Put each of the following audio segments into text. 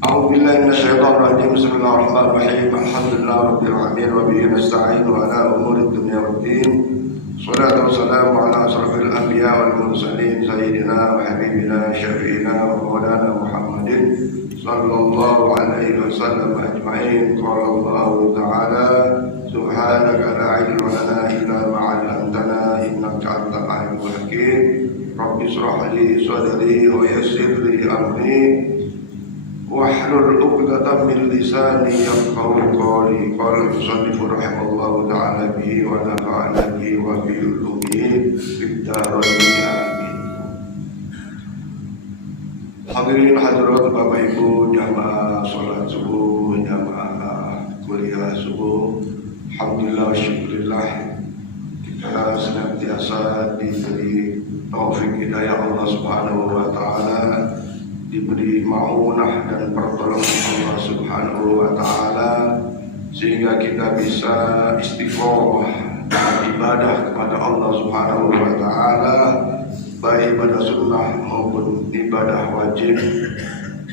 A'udzubillahi minasyaitonir rajim. Bismillahirrahmanirrahim. Alhamdulillahirabbil alamin wa bihi nasta'in wa ala umurid dunya waddin. Shalatu wassalamu ala asrofil anbiya wal mursalin sayyidina wa habibina syafi'ina wa maulana Muhammadin sallallahu alaihi wasallam ajma'in. Qala Allah ta'ala subhanaka la ilma lana illa ma 'allamtana innaka antal alimul hakim. Rabbi shrah li sadri wa yassir li amri wahlul 'uqdatam min lisani yafqahu qawli. Qala al-musannif rahimallahu ta'ala bihi wa nafa'ana bihi wa bi ulumihi fid dharain amin. Hadirin hadirat Bapak Ibu jamaah salat subuh, jamaah kuliah subuh. Alhamdulillah wa syukurillah kita senantiasa diberi taufik hidayah Allah Subhanahu wa taala, diberi maunah dan pertolongan Allah Subhanahu wa taala sehingga kita bisa istiqomah dalam ibadah kepada Allah Subhanahu wa taala, baik ibadah sunnah maupun ibadah wajib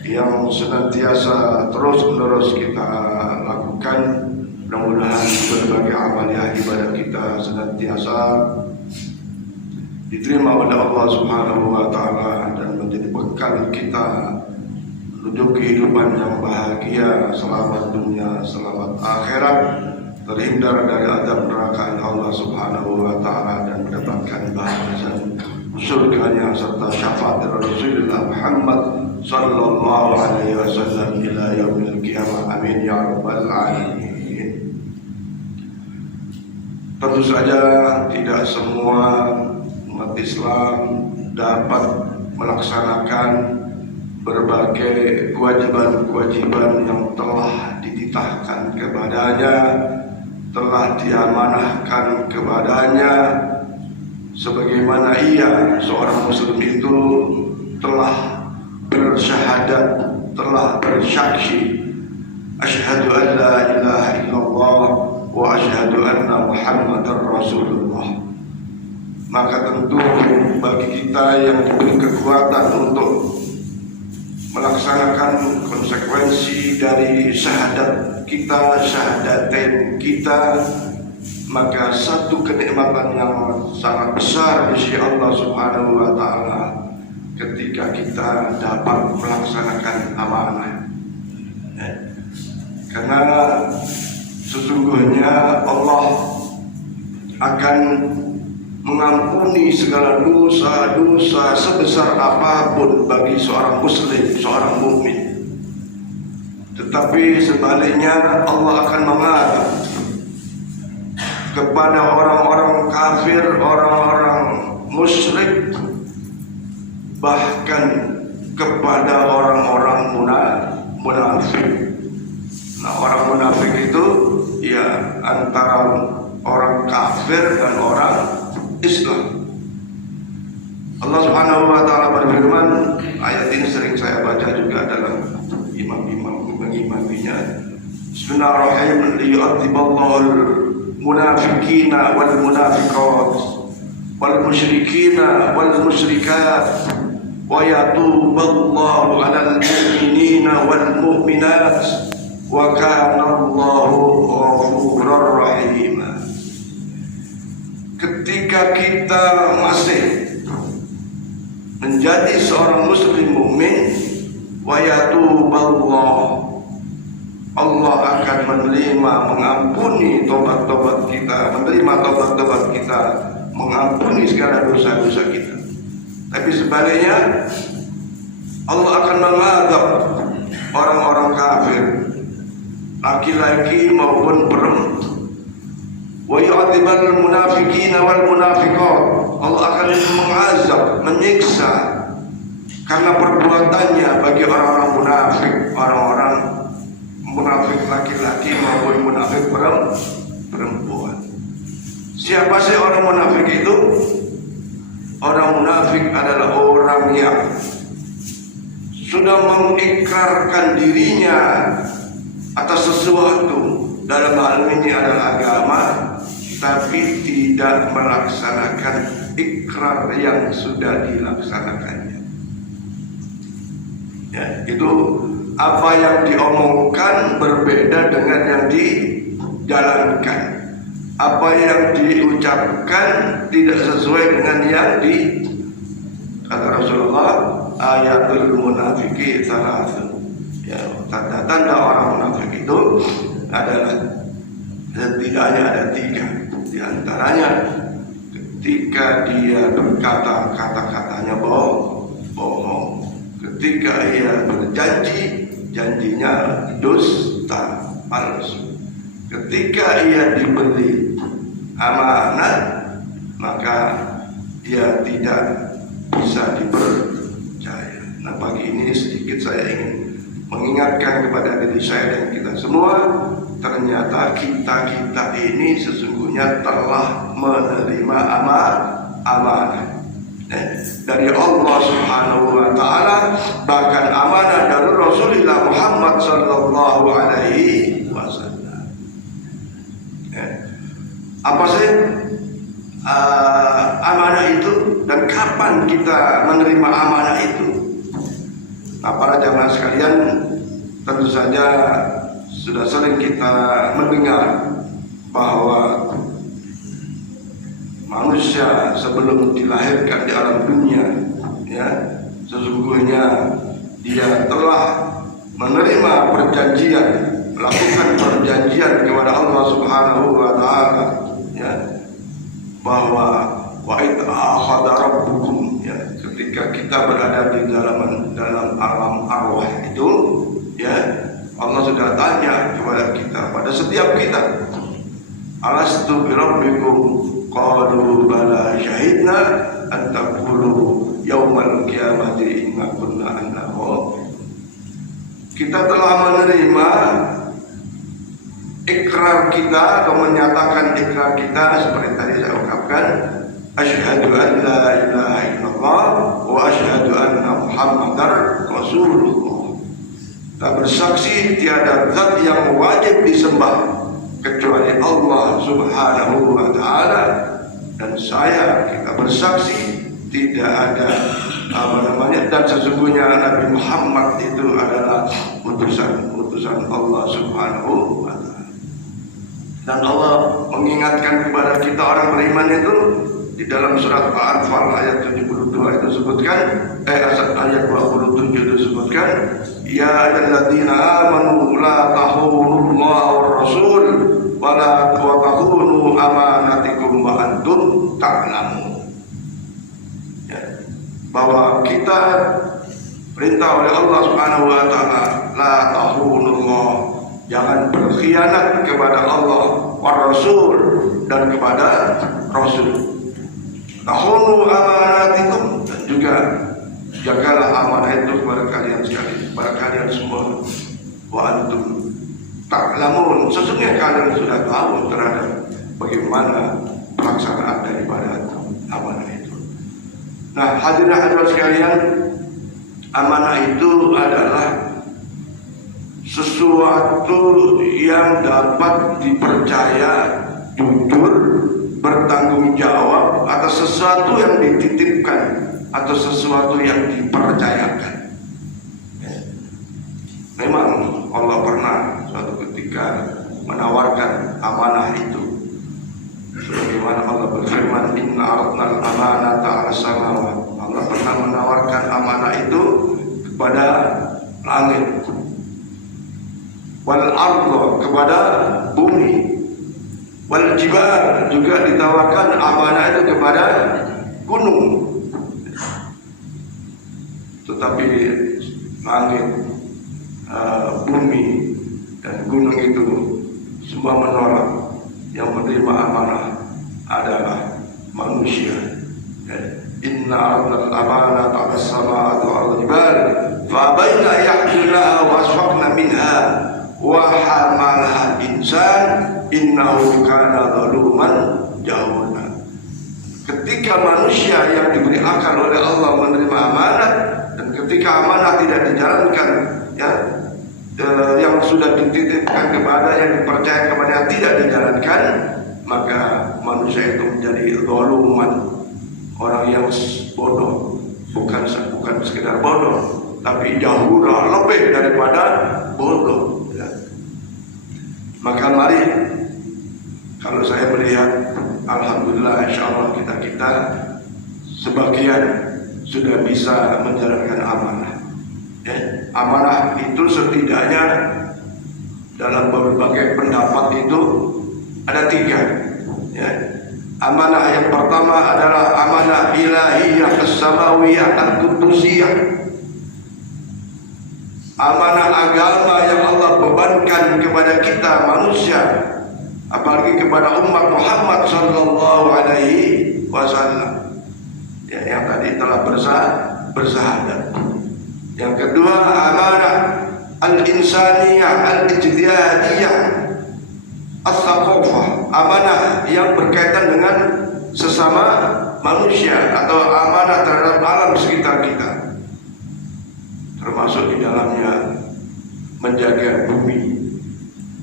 yang senantiasa terus-menerus kita lakukan. Mudah-mudahan berbagai amaliah ibadah kita senantiasa diterima oleh Allah Subhanahu wa taala dan menjadi bekal kita menuju kehidupan yang bahagia, selamat dunia, selamat akhirat, terhindar dari azab neraka Allah Subhanahu wa taala dan mendapatkan balasan surganya serta syafaat Rasulullah Muhammad sallallahu alaihi wasallam ila yaumil qiyamah. Amin ya rabbal alamin. Tentu saja tidak semua umat Islam dapat melaksanakan berbagai kewajiban-kewajiban yang telah dititahkan kepadanya, telah diamanahkan kepadanya, sebagaimana ia seorang muslim itu telah bersyahadat, telah bersaksi asyhadu an la ilaha illallah wa asyhadu anna Muhammadar Rasulullah. Maka tentu bagi kita yang diberi kekuatan untuk melaksanakan konsekuensi dari syahadat kita, syahadatain kita, maka satu kenikmatan yang sangat besar di sisi Allah Subhanahu wa taala ketika kita dapat melaksanakan amanah. Karena sesungguhnya Allah akan mengampuni segala dosa-dosa sebesar apapun bagi seorang muslim, seorang mukmin. Tetapi sebaliknya Allah akan mengadab kepada orang-orang kafir, orang-orang musyrik, bahkan kepada orang-orang munafik. Nah, orang munafik itu ya antara orang kafir dan orang Islam. Allah Subhanahu wa taala berfirman, ayat ini sering saya baca juga dalam imam-imam mengimaminya. Bismillahirrahmanirrahim. Liyu'adziballahul munafiqina wal munafiqat wal musyrikina wal musyrikat wa yatuballahu 'alal mu'minina wal mu'minat wa kana Allahu ghafurur rahim. Ketika kita masih menjadi seorang muslim mukmin, wa yatuballah, Allah akan menerima, mengampuni tobat-tobat kita, menerima tobat-tobat kita, mengampuni segala dosa-dosa kita. Tapi sebaliknya Allah akan mengadab orang-orang kafir, laki-laki maupun perempuan. Wa yu'adzibal munafiqina wal munafiqat, Allah akan mengazab, menyiksa karena perbuatannya bagi orang-orang munafik, orang-orang munafik laki-laki maupun munafik perempuan. Siapa sih orang munafik itu? Orang munafik adalah orang yang sudah mengikrarkan dirinya atas sesuatu, dalam hal ini adalah agama, tapi tidak melaksanakan ikrar yang sudah dilaksanakannya. Ya, itu apa yang diomongkan berbeda dengan yang dijalankan. Apa yang diucapkan tidak sesuai dengan yang kata Rasulullah, ayatul munafiki salasun. Ya, tanda-tanda orang munafik itu adalah setidaknya ada 3. Di antaranya ketika dia berkata kata-katanya bohong. Ketika ia berjanji, janjinya dusta, palsu. Ketika ia diberi amanat, maka ia tidak bisa dipercaya. Nah, pagi ini sedikit saya ingin mengingatkan kepada diri saya dan kita semua, ternyata kita ini sesungguhnya telah menerima amanah dari Allah Subhanahu wa taala, bahkan amanah dari Rasulullah Muhammad sallallahu alaihi wasallam. Apa sih amanah itu dan kapan kita menerima amanah itu? Nah, para jamaah sekalian, tentu saja sudah sering kita mendengar bahwa manusia sebelum dilahirkan di alam dunia, ya, sesungguhnya dia telah menerima perjanjian, melakukan perjanjian kepada Allah Subhanahu wa taala, ya, bahwa wa id akhadha rabbukum, ya, ketika kita berada di dalam alam arwah itu, ya, Allah sudah tanya kepada kita, pada setiap kita, alastu bi rabbikum qalu bala syahidna an taqulu yaumal qiyamati inna kunna an ghafilin. Kita telah menerima ikrar kita atau menyatakan ikrar kita seperti tadi saya ungkapkan, asyhadu an la ilaha illallah wa asyhadu anna muhammadar rasulullah. Kita bersaksi tiada zat yang wajib disembah kecuali Allah Subhanahu wa taala, dan kita bersaksi tidak ada dan sesungguhnya Nabi Muhammad itu adalah utusan Allah Subhanahu wa taala. Dan Allah mengingatkan kepada kita orang beriman itu di dalam surat Al-Anfal ayat 72 itu disebutkan, ayat 27 itu disebutkan, ya ayyuhalladzina amanu la takhunu-Allaha war rasul wa la takhunu amanatikum wa antum ta'lamun. Ya, bahwa kita perintah oleh Allah Subhanahu wa taala, la takhunu-Allah, jangan berkhianat kepada Allah wa rasul dan kepada rasul. Tahunu amanatikum, dan juga jagalah amanah itu kepada kalian sekalian, kepada kalian semua. Wa antum ta'lamun, sesungguhnya kalian sudah tahu terhadap bagaimana pelaksanaan daripada amanah itu. Nah, hadirin sekalian, amanah itu adalah sesuatu yang dapat dipercaya, jujur, bertanggung jawab atas sesuatu yang dititipkan atau sesuatu yang dipercayakan. Memang Allah pernah suatu ketika menawarkan amanah itu, sebagaimana Allah berfirman, inna aradnal amanata 'alas samawati. Allah pernah menawarkan amanah itu kepada langit, wal ardh, kepada bumi, wal jibal, juga ditawarkan amanah itu kepada gunung. Tetapi langit, bumi dan gunung itu semua menolak. Yang menerima amanah adalah manusia. Inna aradnal amanata 'alas samawati wal jibal fa abaina yahmilnaha wa asfaqna minha wa hamalaha insan innahu kana zaluman jahula. Ketika manusia yang diberi akal oleh Allah menerima amanat, dan ketika amanah tidak dijalankan, ya, yang sudah dititipkan kepada, yang dipercaya kepada yang tidak dijalankan, maka manusia itu menjadi zaluman, orang yang bodoh, bukan sekedar bodoh, tapi jauh lebih daripada bodoh. Ya. Maka mari, kalau saya melihat, alhamdulillah, insya Allah kita sebagian sudah bisa menjalankan amanah. Ya. Amanah itu setidaknya dalam berbagai pendapat itu ada 3. Ya. Amanah yang pertama adalah amanah ilahiyah as-samawiyah al-qudusiyah. Amanah agama yang Allah bebankan kepada kita manusia, apalagi kepada umat Muhammad sallallahu alaihi wasallam. Ya, yang tadi telah bersahadat. Yang kedua, amanah al-insaniyah al-ijtihadiyah as-saqafah. Amanah yang berkaitan dengan sesama manusia atau amanah terhadap alam sekitar kita, termasuk di dalamnya menjaga bumi,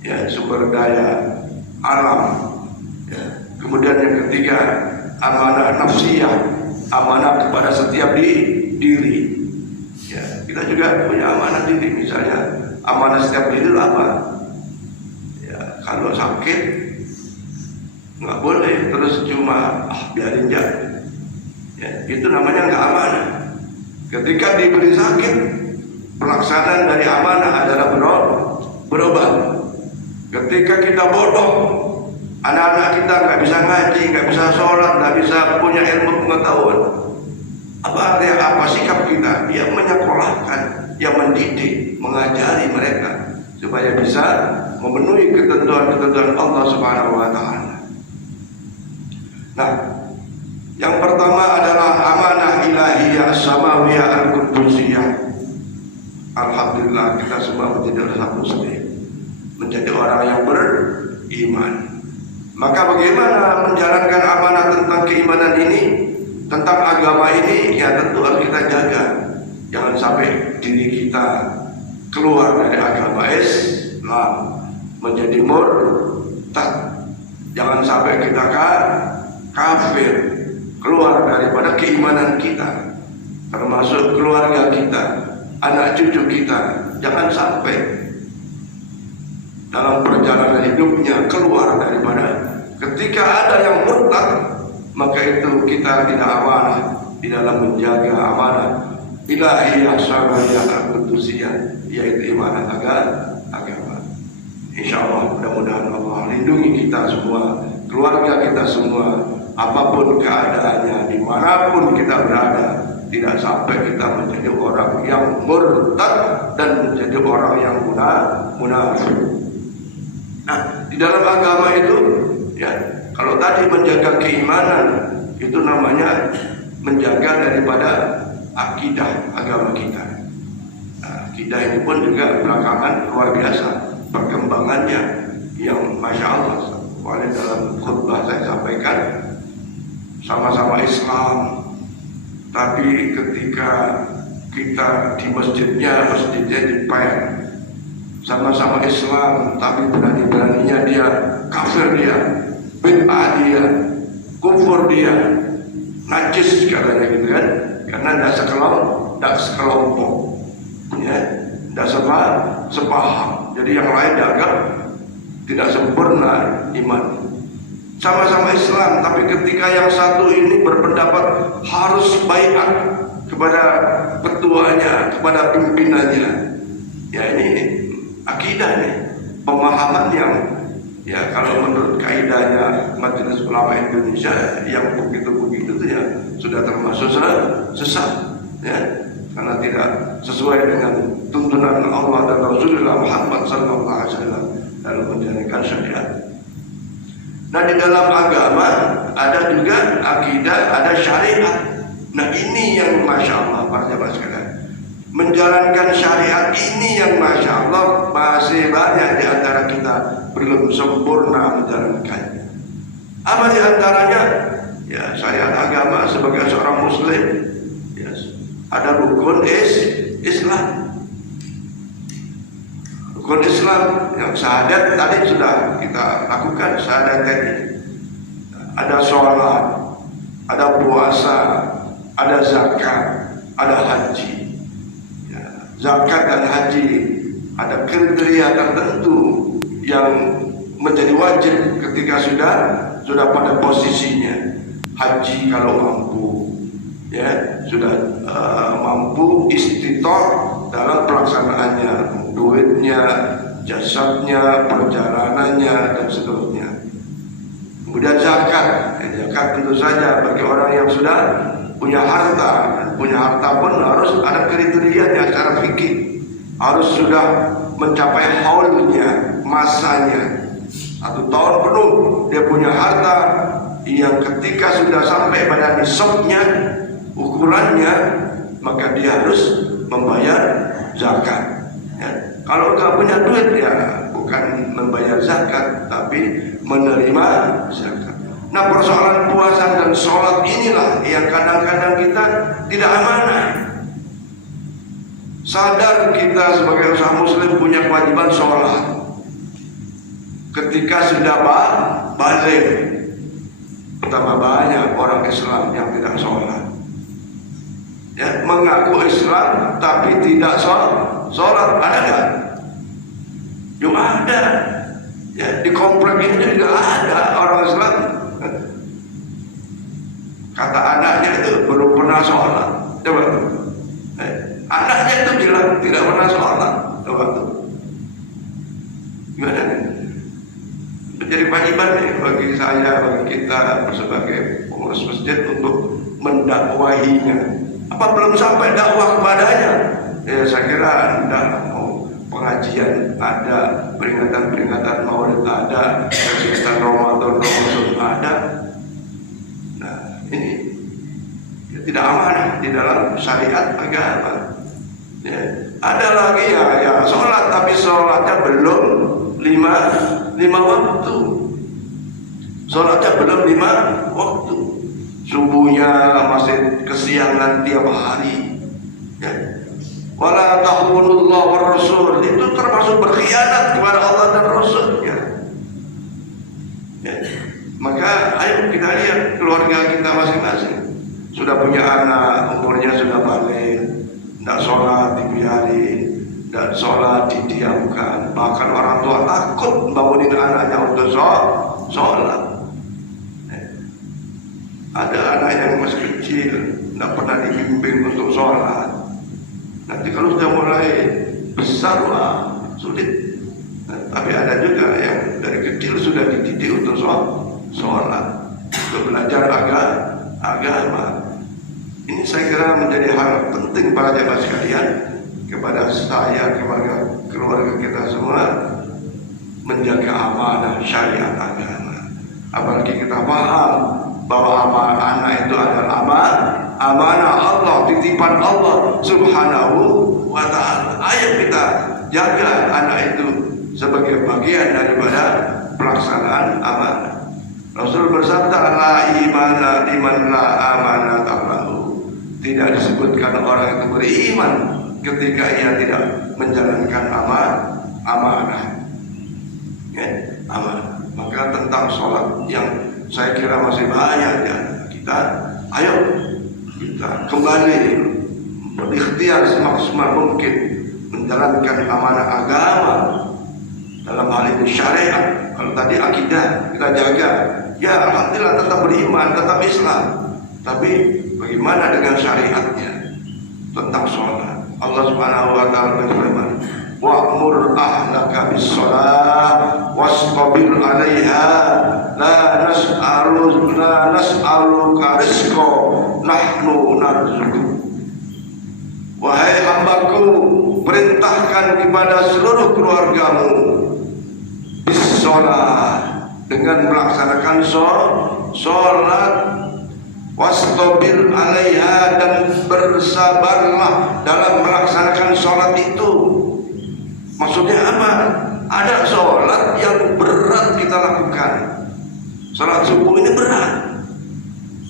ya, sumber daya alam. Ya. Kemudian yang ketiga, amanah nafsiyah, amanah kepada setiap diri. Ya, kita juga punya amanah diri. Misalnya amanah setiap diri itu apa? Ya, kalau sakit nggak boleh terus cuma biarin aja. Ya, itu namanya nggak amanah. Ketika diberi sakit, pelaksanaan dari amanah adalah berobat. Ketika kita bodoh, anak-anak kita nggak bisa ngaji, nggak bisa sholat, nggak bisa punya ilmu pengetahuan, apa sikap kita? Ya menyekolahkan, ya mendidik, mengajari mereka supaya bisa memenuhi ketentuan-ketentuan Allah Subhanahu wa Ta'ala. Nah, yang pertama adalah amanah ilahiyah samawiyah al-qudusiyah. Alhamdulillah kita semua menjadi satu muslim, menjadi orang yang beriman. Maka bagaimana menjalankan amanah tentang keimanan ini, tentang agama ini? Ya tentu harus kita jaga. Jangan sampai diri kita keluar dari agama Islam menjadi murtad. Jangan sampai kita kafir, keluar daripada keimanan kita, termasuk keluarga kita, anak cucu kita. Jangan sampai dalam perjalanan hidupnya keluar daripada, ketika ada yang murtad, maka itu kita tidak amanah di dalam menjaga amanah ilahiyah syar'iyah al-qudusiyah, yaitu iman agama. Insyaallah mudah-mudahan Allah lindungi kita semua, keluarga kita semua, apapun keadaannya, dimanapun kita berada, tidak sampai kita menjadi orang yang murtad dan menjadi orang yang munafik. Nah, di dalam agama itu, ya, kalau tadi menjaga keimanan itu namanya menjaga daripada akidah agama kita. Nah, akidah ini pun juga belakangan luar biasa perkembangannya, yang masya Allah. Walaupun dalam khutbah saya sampaikan sama-sama Islam, tapi ketika kita di masjidnya dipen. Sama-sama Islam, tapi berani-beraninya dia kafir, dia bid'ah, dia kufur, dia najis katanya gitu kan, karena tidak sekelompok, ya, tidak sepaham. Jadi yang lain dianggap tidak sempurna iman. Sama-sama Islam, tapi ketika yang satu ini berpendapat harus baiat kepada ketuanya, kepada pimpinannya, ya ini akidah nih, pemahaman yang, ya kalau menurut kaidahnya Majelis Ulama Indonesia, yang begitu-begitu itu ya sudah termasuk sesat, ya, karena tidak sesuai dengan tuntunan Allah dan Rasulullah Muhammad SAW dalam menjalankan syariat. Nah, di dalam agama ada juga akidah, ada syariat. Nah, ini yang masya Allah para jamaah sekalian, menjalankan syariat ini yang masya Allah masih banyak di antara kita belum sempurna menjalankannya. Apa di antaranya? Ya, syariat agama sebagai seorang muslim, ya, ada rukun Islam. Rukun Islam yang syahadat tadi sudah kita lakukan, syahadat tadi. Ada sholat, ada puasa, ada zakat, ada haji. zakat dan haji ada kriteria tertentu yang menjadi wajib ketika sudah pada posisinya. Haji kalau mampu, ya sudah mampu istitoh dalam pelaksanaannya, duitnya, jasadnya, perjalanannya dan seterusnya. Kemudian zakat, zakat tentu saja bagi orang yang sudah punya harta, dan punya harta pun harus ada kriterianya secara fikih, harus sudah mencapai haulnya, masanya, 1 tahun penuh dia punya harta yang ketika sudah sampai pada nisabnya, ukurannya, maka dia harus membayar zakat. Ya. Kalau nggak punya duit ya bukan membayar zakat, tapi menerima zakat. Nah, persoalan puasa dan sholat inilah yang kadang-kadang kita tidak amanah. Sadar kita sebagai usaha muslim punya kewajiban sholat. Ketika sudah balik, pertama banyak orang Islam yang tidak sholat. Ya, mengaku Islam tapi tidak sholat, ada nggak? Juga ada. Ya, di komplek ini juga ada orang Islam. Kata anaknya itu belum pernah sholat. Coba tuh. Anaknya itu bilang tidak pernah sholat. Coba tuh. Gimana nih? Menjadi kewajiban nih bagi saya, bagi kita sebagai pengurus masjid untuk mendakwahinya. Apa belum sampai dakwah kepadanya? Ya saya kira tidak mau pengajian ada, peringatan-peringatan maulid ada, kegiatan Ramadan ada. Nah ini ya, tidak amanah di dalam syariat agama. Ya, ada lagi ya sholat tapi sholatnya belum lima waktu. Sholatnya belum 5 waktu. Subuhnya masih kesiangan tiap hari. Ya. Wala tahunullah wa rasul, itu termasuk berkhianat kepada Allah dan Rasulnya. Ya. Maka ayo kita lihat keluarga kita masing-masing. Sudah punya anak, umurnya sudah balik, tidak sholat dibiarin, dan sholat didiamkan. Bahkan orang tua takut bangunin anaknya untuk sholat. Ada anak yang masih kecil, tidak pernah dibimbing untuk sholat. Nanti kalau sudah mulai besar, wah sulit. Tapi ada juga yang dari kecil sudah dididik untuk sholat, untuk belajar agama. Ini saya kira menjadi hal penting para jemaah sekalian, kepada saya, kepada keluarga kita semua, menjaga amanah syariat agama. Apalagi kita paham bahwa anak itu adalah amanah Allah, titipan Allah Subhanahu wa ta'ala. Ayo kita jaga anak itu sebagai bagian daripada pelaksanaan amanah. Rasul bersabda, la imana liman la amanata lahu. Tidak disebutkan orang itu beriman ketika ia tidak menjalankan amanah. Ya, amanah. Maka tentang sholat yang saya kira masih banyak ya kita, ayo kita kembali berikhtiar semaksimal mungkin menjalankan amanah agama dalam hal ini syariat. Kalau tadi akidah kita jaga, ya alhamdulillah tetap beriman, tetap Islam. Tapi bagaimana dengan syariatnya tentang sholat? Allah Subhanahu wa ta'ala berfirman, wa'mur ahlaka bis-shalah wastabir 'alaiha la nas'aluka rizqa nahnu narzuquk. Wahai hambaku, perintahkan kepada seluruh keluargamu bis-shalah, dengan melaksanakan sholat, wastabir 'alaiha, dan bersabarlah dalam melaksanakan sholat itu. Maksudnya apa? Ada sholat yang berat kita lakukan. Sholat subuh ini berat.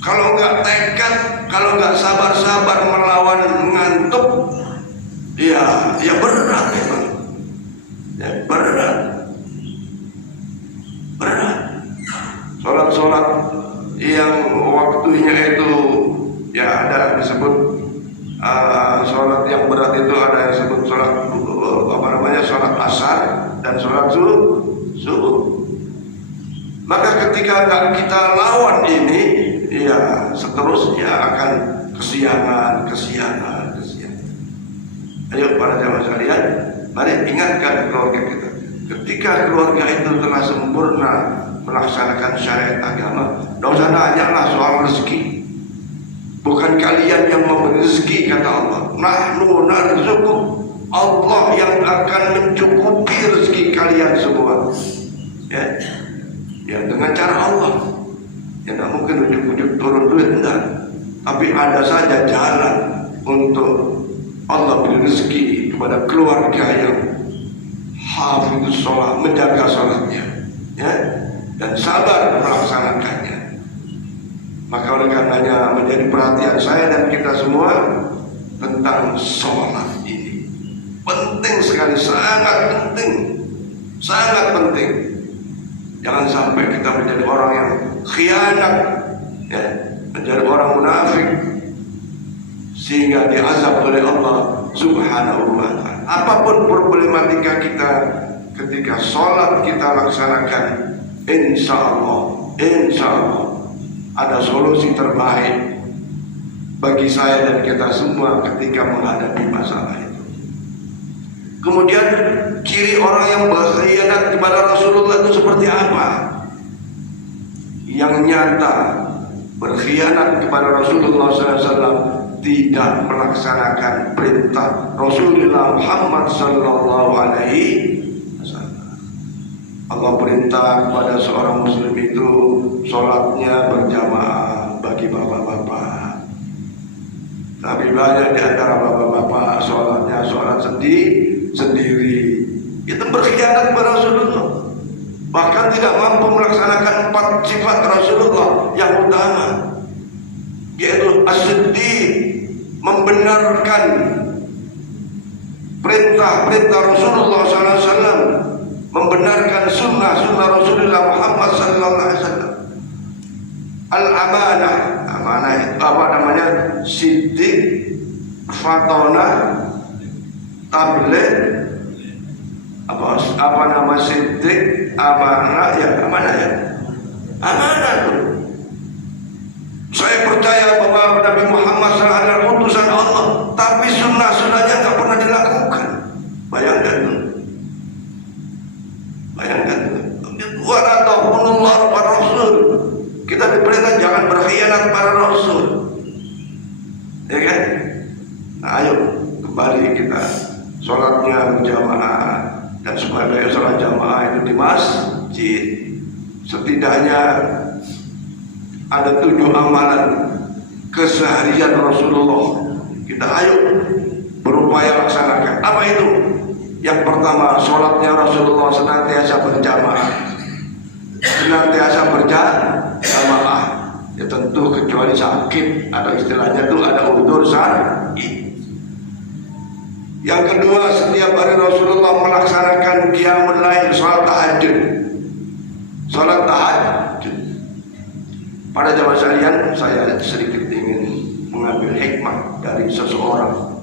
Kalau nggak tekad, kalau nggak sabar-sabar melawan ngantuk, ya berat memang. Ya berat. Sholat yang waktunya itu ya ada disebut sholat yang berat itu ada yang disebut dan sholat subuh. Maka ketika kita lawan ini, ya seterusnya akan kesiangan. Ayo para jamaah sekalian, mari ingatkan keluarga kita. Ketika keluarga itu telah sempurna melaksanakan syariat agama, tidak usah nanyalah soal rezeki. Bukan kalian yang memberi rezeki, kata Allah. Nahnu narzuquk, Allah yang akan mencukupi rezeki kalian semua. Ya dengan cara Allah. Ya tidak mungkin ujuk-ujuk turun duit, enggak. Tapi ada saja jalan untuk Allah beri rezeki kepada keluarga yang hafidzus sholat, menjaga sholatnya, ya, dan sabar melaksanakannya. Maka oleh karenanya menjadi perhatian saya dan kita semua tentang sholat ini. Penting sekali, sangat penting. Jangan sampai kita menjadi orang yang khianat, ya, menjadi orang munafik, sehingga diazab oleh Allah Subhanahu wa ta'ala. Apapun problematika kita ketika sholat kita laksanakan, insya Allah ada solusi terbaik bagi saya dan kita semua ketika menghadapi masalah itu. Kemudian ciri orang yang berkhianat kepada Rasulullah itu seperti apa? Yang nyata berkhianat kepada Rasulullah SAW, tidak melaksanakan perintah Rasulullah Muhammad sallallahu alaihi wasallam. Allah perintah kepada seorang muslim itu sholatnya berjamaah bagi bapak-bapak. Tapi banyak di antara bapak-bapak sholatnya sholat sendiri. Itu berkhianat kepada Rasulullah. Bahkan tidak mampu melaksanakan 4 sifat Rasulullah yang utama, yaitu as-siddiq, membenarkan perintah Rasulullah SAW, membenarkan sunnah Rasulullah Muhammad SAW. Al-amanah, amanah itu apa namanya? Siddiq, fatona, tabligh, apa nama siddiq, amanah ya, amanah itu. Saya percaya bahwa Nabi Muhammad SAW adalah utusan Allah, tapi sunnah-sunnahnya tak pernah dilakukan. Bayangkan. Wa ta'khunullah wa rasul. Kita diperintah jangan berkhianat pada Rasul. Ya kan? Nah, ayo kembali kita sholatnya berjamaah, dan supaya sholat jamaah itu di masjid. Setidaknya ada 7 amalan keseharian Rasulullah. Kita ayo berupaya laksanakan. Apa itu? Yang pertama, sholatnya Rasulullah senantiasa berjamaah. Ya tentu kecuali sakit, atau istilahnya itu ada udzur syar'i. Yang kedua, setiap hari Rasulullah melaksanakan qiyamul lail, sholat tahajud. Pada zaman sekalian, saya sedikit ingin mengambil hikmah dari seseorang.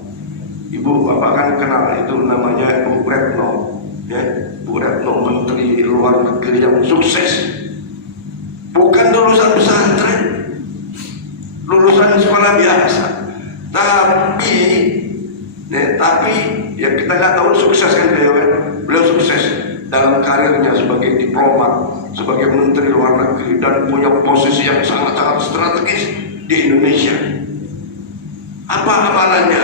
Ibu bapak kan kenal, itu namanya Bu Retno, ya, Bu Retno, Menteri Luar Negeri yang sukses. Bukan lulusan pesantren, lulusan sekolah biasa, tapi ya kita nggak tahu sukses kan beliau sukses dalam karirnya sebagai diplomat, sebagai Menteri Luar Negeri, dan punya posisi yang sangat-sangat strategis di Indonesia. Apa amalannya?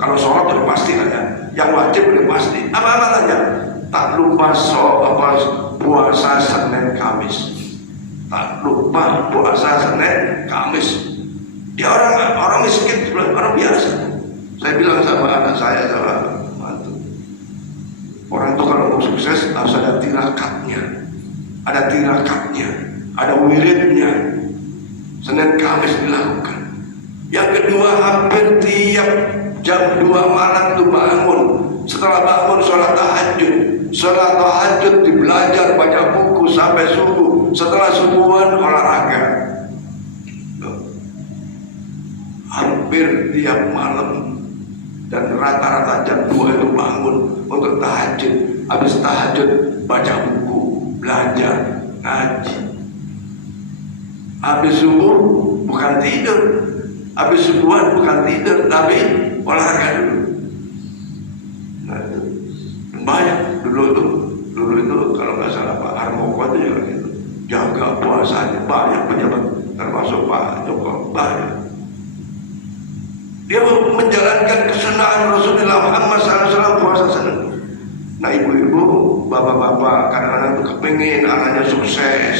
Kalau sholat udah pasti lah ya, yang wajib udah pasti. Apa amalannya? Tak lupa puasa Senin Kamis. Dia orang miskin, orang biasa. Saya bilang sama anak saya, sama mantu, orang itu kalau mau sukses harus ada tirakatnya, ada wiridnya. Senin Kamis dilakukan. Yang kedua, hampir tiap jam 2 malam itu bangun. Setelah bangun sholat tahajud, belajar baca buku sampai subuh. Setelah subuhan olahraga. Hampir tiap malam, dan rata-rata jam 2 itu bangun untuk tahajud. habis tahajud baca buku, belajar, ngaji. Habis subuh bukan tidur, habis subuhan bukan tidur, tapi olahraga dulu. Nah, itu banyak dulu itu kalau nggak salah Pak Harmoko itu juga gitu, jaga puasanya, banyak pejabat termasuk Pak Joko, banyak. Dia menjalankan kesunahan Rasulullah Muhammad SAW puasa Senin. Nah, ibu-ibu, bapak-bapak kadang-kadang tuh kepingin anaknya sukses,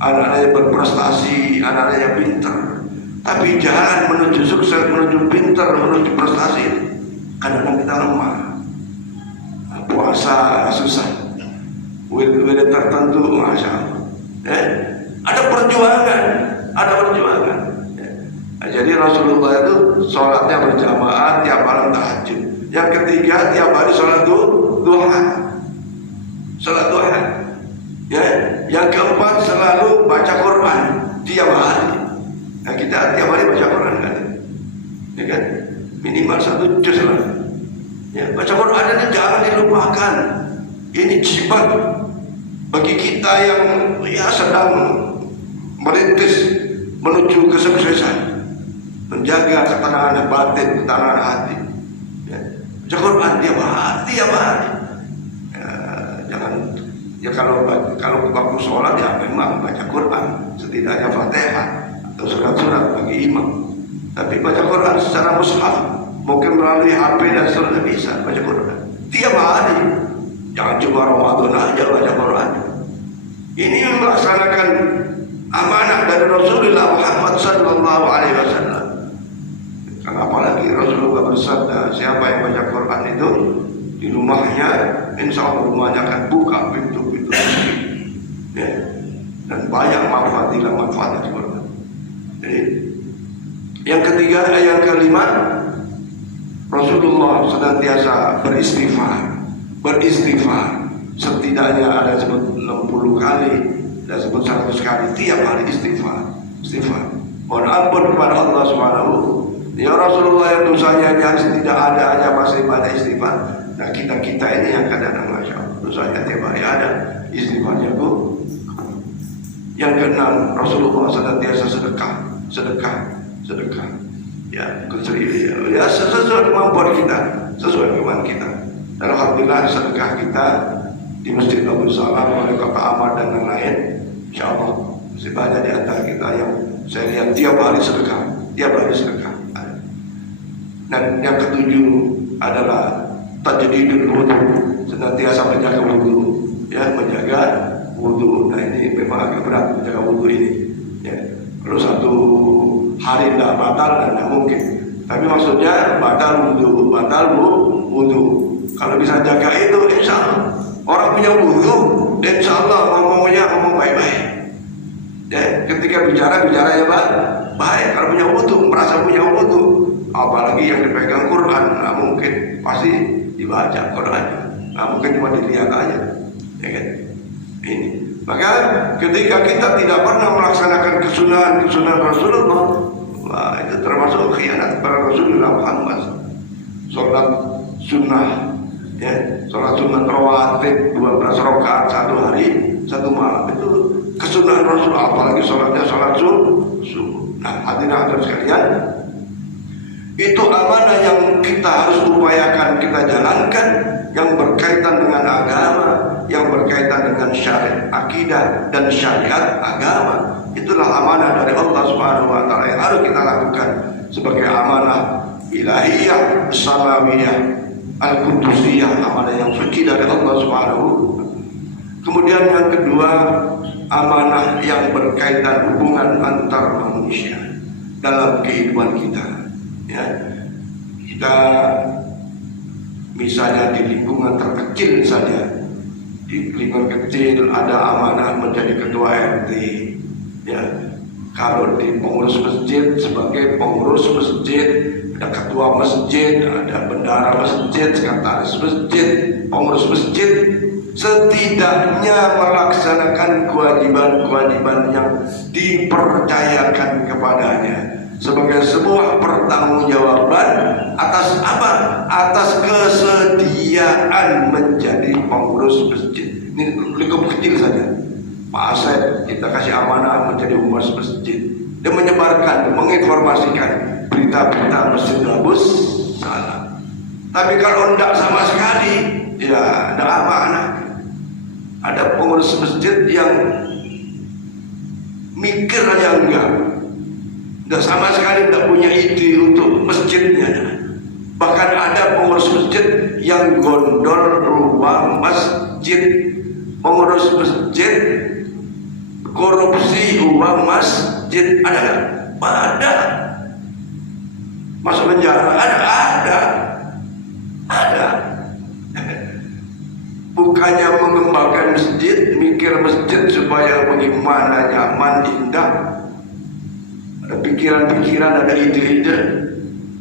anaknya berprestasi, anaknya pintar. Tapi jalan menuju sukses, menuju pintar, menuju prestasi, kadang-kadang kita lemah. Nah, puasa susah, wid tertentu, masya Allah. Ada perjuangan. Nah, jadi Rasulullah itu sholatnya berjamaah tiap malam tahajud. Yang ketiga tiap hari sholat duha. Ya, yang keempat selalu baca Quran tiap hari. Nah, kita tiap hari baca Quran kan? Ya kan? Minimal 1 juz lah. Ya, baca Quran ini jangan dilupakan. Ini jimat bagi kita yang ya sedang merintis menuju kesuksesan, menjaga ketenangan batin, ketenangan hati. Ya, baca Quran tiap hari. Ya, jangan. Ya kalau waktu sholat ya memang baca Quran, setidaknya Fatihah atau surat-surat bagi imam. Tapi baca Quran secara mushaf, mungkin melalui HP dan seterusnya bisa baca Quran tiap hari. Jangan cuma Ramadan aja baca Quran. Ini melaksanakan amanah dari Rasulullah Muhammad SAW. Apalagi Rasulullah bersabda, siapa yang baca Quran itu di rumahnya, insya Allah rumahnya akan buka pintu-pintu rezeki, ya. Dan banyak manfaat dari Quran. Jadi yang ketiga, yang kelima, Rasulullah senantiasa beristighfar. Setidaknya ada sebut 60 kali dan sebut 100 kali tiap hari istighfar. Mohon ampun kepada Allah Subhanahu. Ya Rasulullah yang dosanya nyaris tidak ada, hanya masih banyak istighfar. Nah, kita ini yang kadang-kadang masya Allah dosanya tiap hari ada, istighfarnya bu. Yang keenam, Rasulullah senantiasa sedekah. Ya, ya sesuai kemampuan kita. Dan alhamdulillah sedekah kita di Masjid Abu Salam, oleh Kota Ahmad dan lain-lain, insya Allah masih banyak di antara kita yang saya lihat tiap hari sedekah. Dan yang ketujuh adalah tajdidul wudu, senantiasa menjaga wudu. Nah, ini memang agak berat menjaga wudu ini. Ya, kalau satu hari tidak batal tidak mungkin. Tapi maksudnya batal wudu. Kalau bisa jaga itu, insya Allah orang punya wudu, insya Allah ngomong baik-baik. Ya, ketika bicara ya baik. Kalau punya wudu, merasa punya wudu, apalagi yang dipegang Quran, nggak mungkin pasti dibaca Quran, nggak mungkin cuma dilihat aja, ya kan? Ini maka ketika kita tidak pernah melaksanakan kesunahan Rasulullah, wah, itu termasuk khianat para Rasulullah Muhammad. Sholat sunnah, ya, sholat sunnah rawatib 12 rakaat 1 hari 1 malam, itu kesunahan Rasulullah. Apalagi sholatnya sholat subuh. Nah, hadirin sekalian, itu amanah yang kita harus upayakan kita jalankan, yang berkaitan dengan agama, yang berkaitan dengan syariat akidah dan syariat agama. Itulah amanah dari Allah Subhanahu wa taala yang harus kita lakukan sebagai amanah ilahiyah, samawiyah, al-qudusiyah, amanah yang suci dari Allah Subhanahu. Kemudian yang kedua, amanah yang berkaitan hubungan antar manusia dalam kehidupan kita. Ya, kita misalnya di lingkungan terkecil saja, di lingkungan kecil ada amanah menjadi ketua RT, ya. Kalau di pengurus masjid, sebagai pengurus masjid, ada ketua masjid, ada bendahara masjid, sekretaris masjid, pengurus masjid, setidaknya melaksanakan kewajiban-kewajiban yang dipercayakan kepadanya sebagai sebuah pertanggungjawaban atas apa? Atas kesediaan menjadi pengurus mengurus masjid. Ini lingkup kecil saja. Pak Asep kita kasih amanah menjadi humas masjid. Dia menyebarkan, menginformasikan berita-berita masjid bagus, salah. Tapi kalau tidak sama sekali, ya tidak amanah. Ada pengurus masjid yang mikir aja enggak sama sekali tidak punya ide untuk masjidnya. Bahkan ada pengurus masjid yang gondol rumah masjid, pengurus masjid korupsi uang masjid. Ada nggak? Ada. Masuk penjara? Ada. Bukannya mengembangkan masjid, mikir masjid supaya bagaimana nyaman, indah. Ada pikiran-pikiran, ada ide-ide.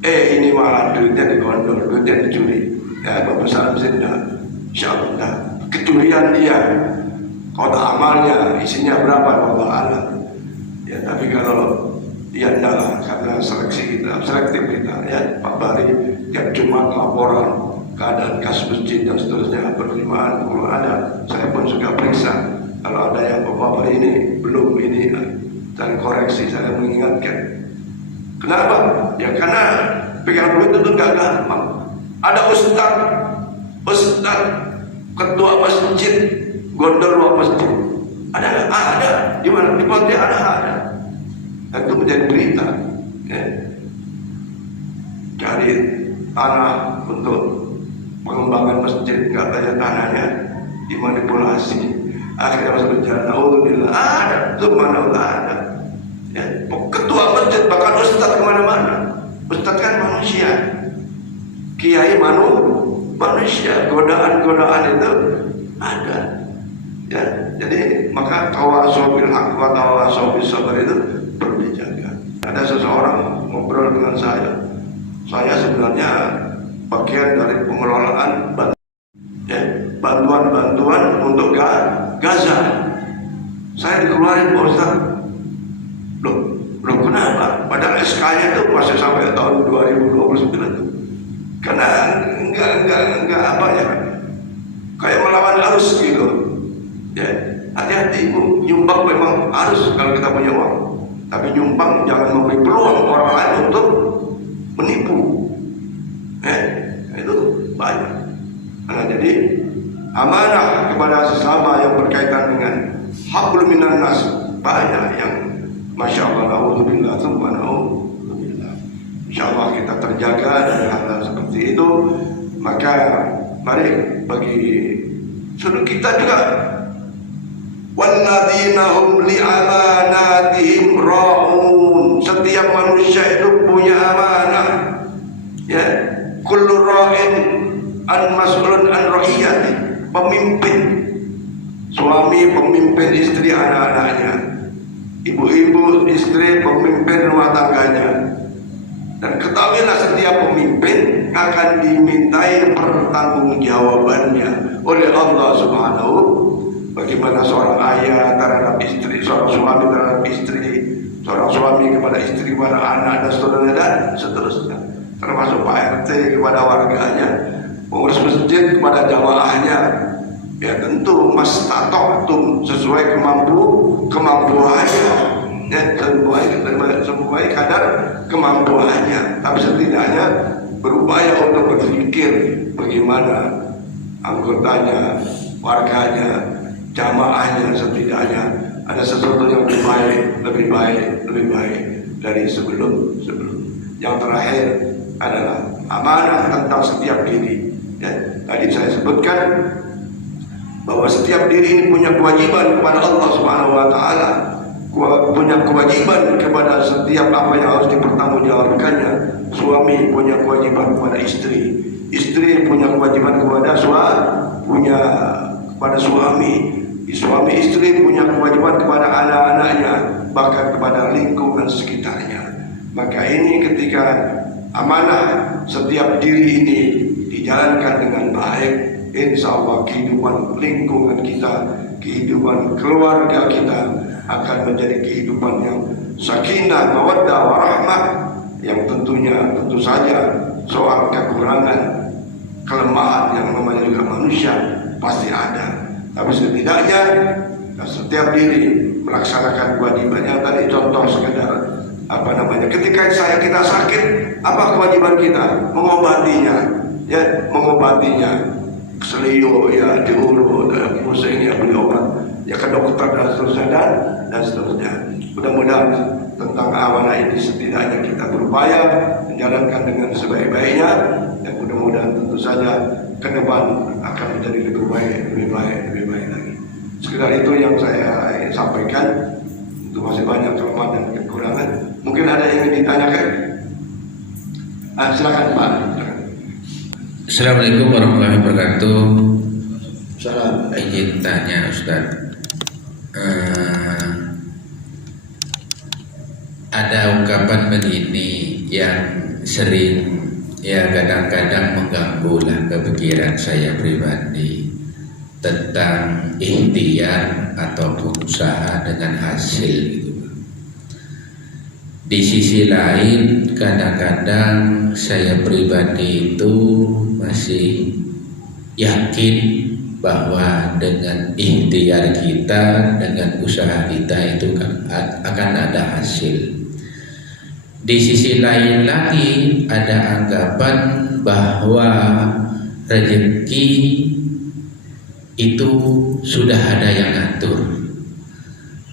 Ini malah duitnya digondol, duitnya dicuri. Ya, Bapak Salam Zinda, insyaallah. Kecurian dia, kotak amalnya isinya berapa Allah alam. Ya, tapi kalau dia adalah karena selektif kita, ya Pak Bari tiap Jumat laporan keadaan kas masjid dan seterusnya penerimaan kalau ada, saya pun juga periksa kalau ada yang bapak ini belum ini dan koreksi, saya mengingatkan. Kenapa? Ya karena pegang duit itu gak gampang. Ada ustaz ketua masjid gondol uang masjid. Ada. Di mana? Di Pontianak ada. Itu menjadi berita. Ya. Cari tanah untuk pengembangan masjid, nggak bayar tanahnya, dimanipulasi, akhirnya masuk penjara. Alhamdulillah ada, itu mana ada. Ya, ketua masjid bahkan ustaz kemana-mana. Ustaz kan manusia, kiai manusia, godaan itu ada. Ya, jadi maka tawasau bil haq wa tawasau bis sabr itu perlu dijaga. Ada seseorang ngobrol dengan saya sebenarnya bagian dari pengelolaan bantuan untuk Gaza. Saya dikeluarin Pak Ustaz. Loh kenapa? Padahal SK-nya itu masih sampai tahun 2029. Karena enggak apa ya, kayak melawan arus gitu. Ya, hati-hati, nyumbang memang harus kalau kita punya uang. Tapi nyumbang jangan memberi peluang orang lain untuk menipu. Itu banyak. Nah, jadi amanah kepada sesama yang berkaitan dengan hablum minan nas banyak yang masya Allah, alhamdulillah, subhanallah. Insyaallah kita terjaga dari hal seperti itu. Maka mari bagi seluruh kita juga, walladzina hum li amanatihim ra'un. Setiap manusia itu punya amanah. Ya, kullu ra'in an mas'ulun an ra'iyati. Pemimpin, suami pemimpin istri anak-anaknya, ibu-ibu istri pemimpin rumah tangganya. Dan ketahuilah setiap pemimpin akan dimintai pertanggungjawabannya oleh Allah Subhanahu. Bagaimana seorang ayah terhadap istri, seorang suami terhadap istri, seorang suami kepada istri, kepada anak dan seterusnya. Termasuk Pak RT kepada warganya, pengurus masjid kepada jamaahnya. Ya tentu mastata'tum, sesuai kemampuannya, ya sesuai kadar kemampuannya. Tapi setidaknya berupaya untuk berpikir bagaimana anggotanya, warganya, jamaahnya setidaknya ada sesuatu yang lebih baik dari sebelum. Yang terakhir adalah amanah tentang setiap diri. Ya, tadi saya sebutkan bahwa setiap diri ini punya kewajiban kepada Allah Subhanahu wa taala, punya kewajiban kepada setiap apa yang harus dipertanggungjawabkannya. Suami punya kewajiban kepada istri punya kewajiban kepada suami, suami istri punya kewajiban kepada anak-anaknya, bahkan kepada lingkungan sekitarnya. Maka ini ketika amanah setiap diri ini dijalankan dengan baik, insya Allah kehidupan lingkungan kita, kehidupan keluarga kita akan menjadi kehidupan yang sakinah, mawaddah, warahmah, yang tentu saja soal kekurangan, kelemahan yang namanya juga manusia pasti ada. Tapi setidaknya setiap diri melaksanakan kewajibannya. Tadi contoh sekedar ketika kita sakit, apa kewajiban kita? Mengobatinya, ya, mengobatinya. Selio, ya, diurut, pusing, ya, beli obat, ya, ke dokter dan seterusnya dan seterusnya. Mudah-mudahan tentang amanah ini setidaknya kita berupaya menjalankan dengan sebaik-baiknya, dan mudah-mudahan tentu saja ke depan akan menjadi lebih baik lagi. Sekedar itu yang saya ingin sampaikan. Itu masih banyak kelemahan dan kekurangan. Mungkin ada yang ingin ditanyakan. Silakan Pak. Assalamualaikum warahmatullahi wabarakatuh. Salam. Ingin tanya Ustaz, ada ungkapan begini yang sering, ya, kadang-kadang mengganggulah kepikiran saya pribadi tentang ikhtiar ataupun usaha dengan hasil gitu. Di sisi lain kadang-kadang saya pribadi itu masih yakin bahwa dengan ikhtiar kita, dengan usaha kita itu akan ada hasil. Di sisi lain lagi ada anggapan bahwa rezeki itu sudah ada yang atur.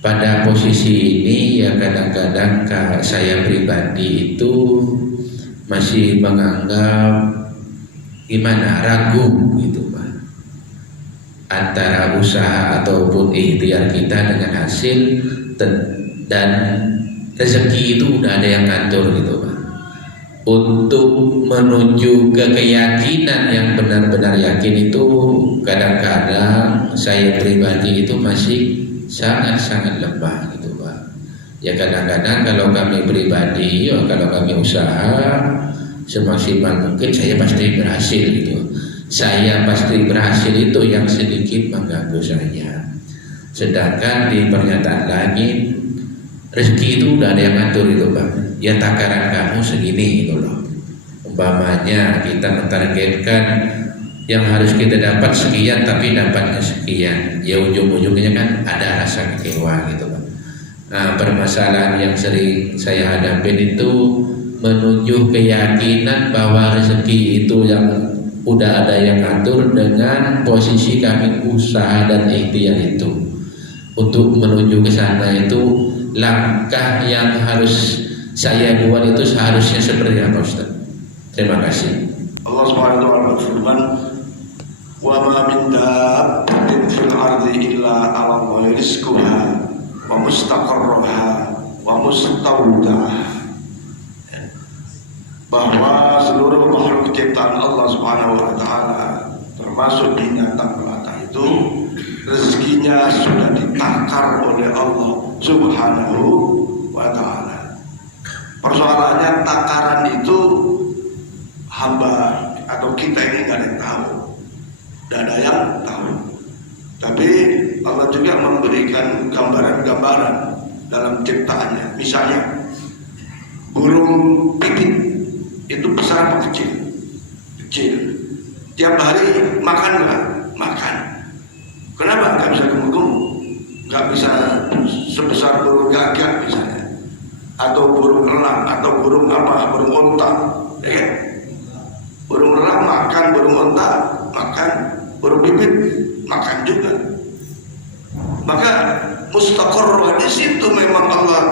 Pada posisi ini ya kadang-kadang saya pribadi itu masih menganggap ragu gitu Pak, antara usaha ataupun ikhtiar kita dengan hasil dan rezeki itu udah ada yang ngatur gitu Pak. Untuk menuju ke keyakinan yang benar-benar yakin itu kadang-kadang saya pribadi itu masih sangat-sangat lemah gitu Pak. Ya kadang-kadang kalau kami pribadi, kalau kami usaha semaksimal mungkin saya pasti berhasil gitu. Saya pasti berhasil itu yang sedikit mengganggu saya. Sedangkan di pernyataan lagi rezeki itu udah ada yang ngatur itu Pak. Ya takaran kamu segini gitu loh. Umpamanya kita mentargetkan yang harus kita dapat sekian tapi dapatnya sekian, ya ujung-ujungnya kan ada rasa kecewa gitu Pak. Nah, permasalahan yang sering saya hadapin itu menuju keyakinan bahwa rezeki itu yang udah ada yang atur dengan posisi kami usaha dan ikhtiar itu. Untuk menuju ke sana itu langkah yang harus saya buat itu seharusnya seperti apa Ustaz? Terima kasih. Allah Subhanahu wa taala berfirman, "Wa ma min dabbatin fil ardi illa 'ala Allahi rizquha wa mustaqarruha wa mustawdaha." Bahwa seluruh makhluk ciptaan Allah Subhanahu wa taala termasuk binatang melata itu rezekinya sudah ditakar oleh Allah Subhanahu wa taala. Persoalannya takaran itu hamba atau kita ini nggak ada yang tahu, tidak ada yang tahu. Tapi Allah juga memberikan gambaran-gambaran dalam ciptaannya. Misalnya burung pipit itu besar atau kecil? Kecil. Tiap hari makan nggak? Makan. Kenapa nggak bisa gemuk-gemuk? Nggak bisa sebesar burung gagak misalnya, atau burung elang, atau burung burung onta, ya. Burung elang makan, burung onta makan, burung pipit makan juga. Maka mustaqarrah di situ memang Allah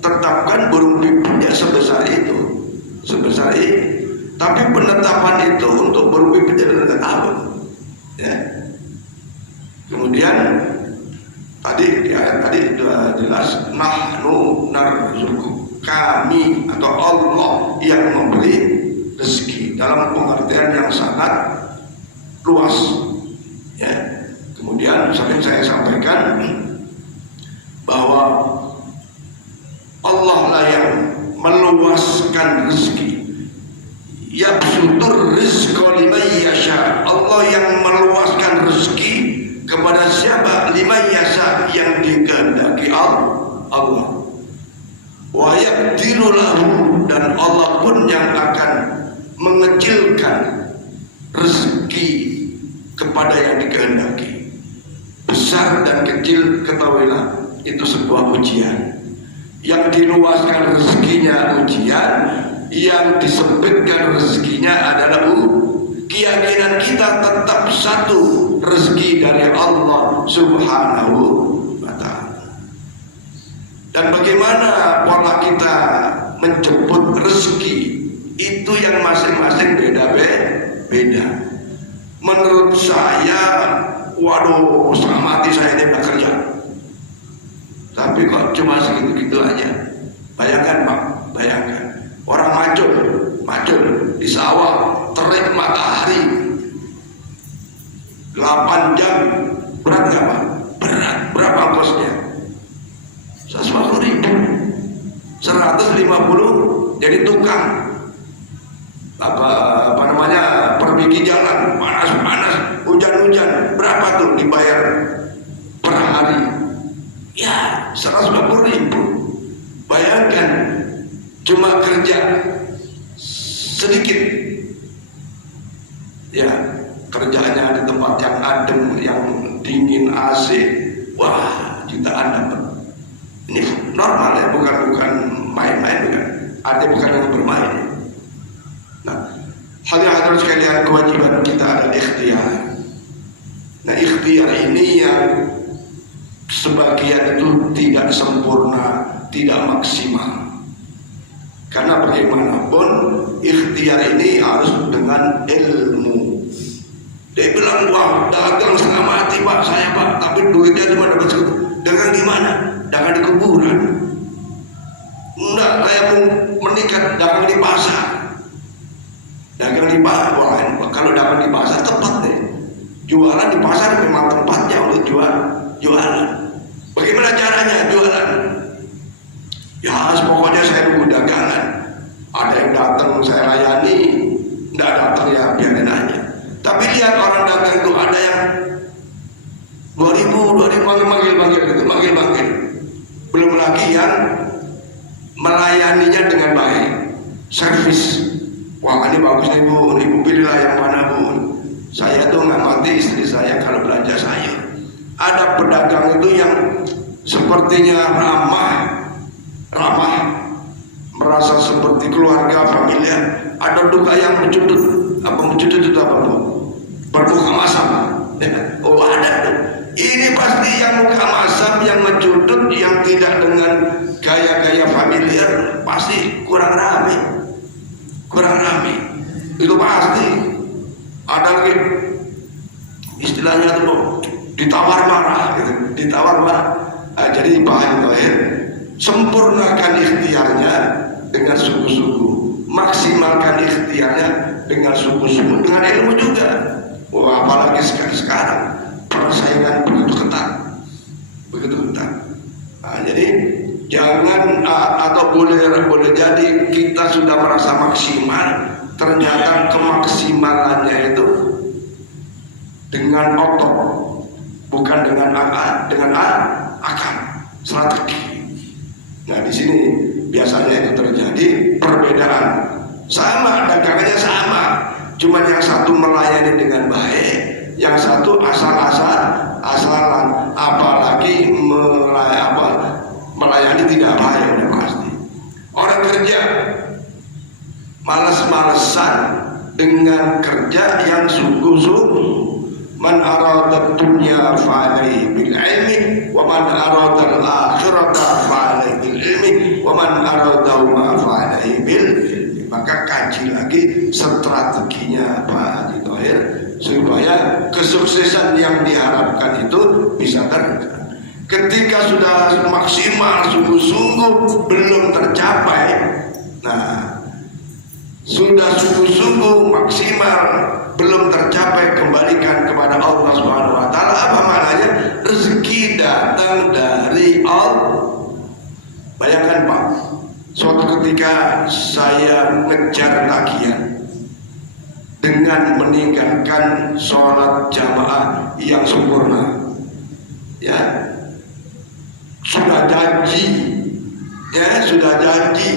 tetapkan burung pipitnya sebesar itu, sebesar ini. Tapi penetapan itu untuk burung pipitnya tidak tahu. Ya. Kemudian tadi di ayat tadi sudah jelas, nahnu narzuqu, kami atau Allah yang memberi rezeki dalam pengertian yang sangat luas. Ya. Kemudian sampai saya sampaikan bahwa Allah lah yang meluaskan rezeki. Yabsutur rizqa liman yasha. Allah yang meluaskan rezeki kepada siapa? Liman yasha, yang dikehendaki Allah. Wa yaqdiru lahu, dan Allah pun yang akan mengecilkan rezeki kepada yang dikehendaki. Besar dan kecil ketahuilah itu sebuah ujian. Yang diluaskan rezekinya ujian, yang disempitkan rezekinya adalah keyakinan kita tetap satu, rezeki dari Allah Subhanahu wa ta'ala. Dan bagaimana pola kita menjemput rezeki itu yang masing-masing beda-beda. Menurut saya, waduh, setengah mati saya ini bekerja, tapi kok cuma segitu-gitu aja. Bayangkan Pak, bayangkan orang macul di sawah, terik matahari 8 jam, berat nggak Pak? Berat. Berapa kosnya? 150.000, 150 jadi tukang apa namanya, perbaiki jalan, panas, hujan, berapa tuh dibayar per hari? Ya 150.000. Bayangkan cuma kerja sedikit, ya kerjanya di tempat yang adem, yang dingin, AC, wah jutaan dapat. Ini normal ya, bukan main-main, bukan. Artinya bukan yang bermain. Nah, hadirin sekalian, kewajiban kita adalah ikhtiar. Nah, ikhtiar ini yang sebagian itu tidak sempurna, tidak maksimal. Karena bagaimanapun ikhtiar ini harus dengan ilmu. Dia bilang, wah dagang setengah mati Pak, saya Pak, tapi duitnya cuma dapat segitu. Dagang di mana? Dagang di kuburan. Enggak, saya mau menikah, dagang di pasar. Dagang di pasar, wah, kalau dagang di pasar tepat deh. Jualan di pasar memang tempatnya untuk jualan. Bagaimana caranya jualan? Ya pokoknya saya nunggu dagangan. Ada yang datang saya layani, enggak datang ya biarin aja. Tapi lihat orang dagang itu ada yang 2.000 manggil. Belum lagi yang melayaninya dengan baik, servis. Wah ini bagus nih Bu, ibu pilihlah yang mana Bu. Saya tuh nggak mati istri saya kalau belanja sayur. Ada pedagang itu yang sepertinya ramah, merasa seperti keluarga, familiar. Ada duka yang mencudut. Apa mencudut itu apa Bu? Bermuka masam. Oh ada tuh. Ini pasti yang muka masam, yang mencudut, yang tidak dengan gaya-gaya familiar, pasti kurang rame. Itu pasti. Ada lagi istilahnya tuh ditawar marah gitu. Nah, jadi bahan terakhir, sempurnakan ikhtiarnya dengan sungguh-sungguh, maksimalkan ikhtiarnya dengan sungguh-sungguh, dengan ilmu juga. Wah, apalagi sekarang persaingan begitu ketat. Nah, jadi jangan atau boleh jadi kita sudah merasa maksimal, ternyata kemaksimalannya itu dengan otot, bukan dengan akal, strategi. Nah di sini biasanya itu terjadi perbedaan. Sama, dagangannya sama, cuma yang satu melayani dengan baik, yang satu asalan, apalagi melayani tidak baik, udah pasti. Orang kerja malas-malesan dengan kerja yang sungguh-sungguh. Man arada dunya fa'alaihi bil ilmi, wa man arada al-akhirata fa'alaihi bil ilmi, wa man arada ma fa'alaihi bil ilmi. Maka kaji lagi strateginya Pak Haji Thohir supaya kesuksesan yang diharapkan itu bisa tercapai. Ketika sudah maksimal sungguh-sungguh belum tercapai, nah sudah sungguh-sungguh maksimal belum tercapai, kembalikan kepada Allah Subhanahu wa taala. Apa maknanya? Rezeki datang dari Allah. Bayangkan Pak, suatu ketika saya ngejar tagihan dengan meninggalkan sholat jamaah yang sempurna. Ya, sudah janji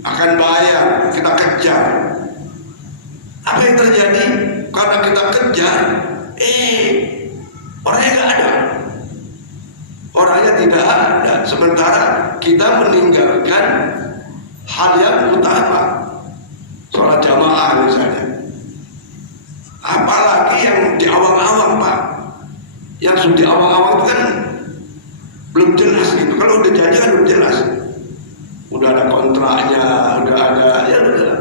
akan bayar, kita kejar. Apa yang terjadi? Karena kita kejar, Orangnya nggak ada, orangnya tidak ada. Sementara kita meninggalkan hal yang utama, sholat jamaah misalnya. Apalagi yang di awang-awang, Pak. Yang sudah di awang-awang itu kan belum jelas gitu. Kalau udah janji kan belum jelas. Udah ada kontraknya, udah ada, ya udah.